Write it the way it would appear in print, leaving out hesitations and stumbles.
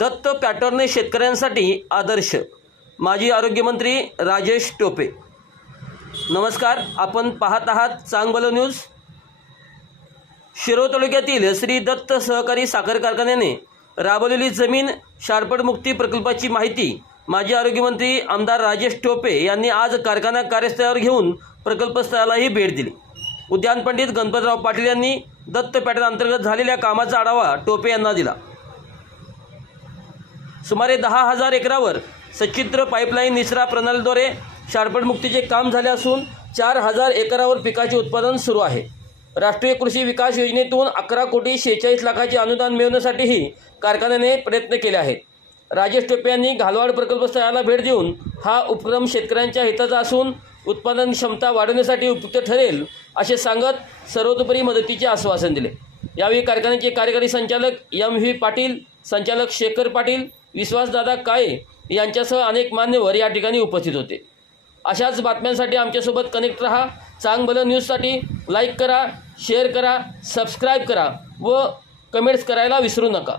Datta pattern शेतकऱ्यांसाठी आदर्श। माजी आरोग्यमंत्री राजेश टोपे। नमस्कार, आपण पाहत आहात चांगलं न्यूज। शिरोळ तालुक्यातील श्री दत्त सहकारी साखर कारखान्याने राबवलेली जमीन शारपडमुक्ती प्रकल्पाची माहिती माजी आरोग्यमंत्री आमदार राजेश टोपे यांनी आज कारखाना कार्यस्थळावर घेऊन प्रकल्पस्थळालाही भेट दिली। उद्यान पंडित गणपतराव पाटील यांनी दत्त पॅटर्न अंतर्गत झालेल्या कामाचा आढावा टोपे यांना दिला। सुमारे 10,000 एकरावर सच्छिद्र पाईपलाईन निचरा प्रणालीद्वारे शारपडमुक्तीचे काम झाले असून 4,000 एकरावर पिकाचे उत्पादन सुरू आहे। राष्ट्रीय कृषी विकास योजनेतून 11,46,00,000चे अनुदान मिळवण्यासाठीही कारखान्याने प्रयत्न केले आहेत। राजेश टोपे यांनी घालवाड प्रकल्पस्थळाला भेट देऊन हा उपक्रम शेतकऱ्यांच्या हिताचा असून उत्पादन क्षमता वाढवण्यासाठी उपयुक्त ठरेल असे सांगत सर्वतोपरी मदतीचे आश्वासन दिले। यावेळी कारखान्याचे कार्यकारी संचालक M.V. पाटील, संचालक शेखर पाटील, विश्वासदादा काळे यांच्यासह अनेक मान्यवर या ठिकाणी उपस्थित होते। अशाच बातम्यांसाठी आमच्यासोबत कनेक्ट रहा। चांगलं न्यूजसाठी लाईक करा, शेअर करा, सबस्क्राईब करा व कमेंट्स करायला विसरू नका।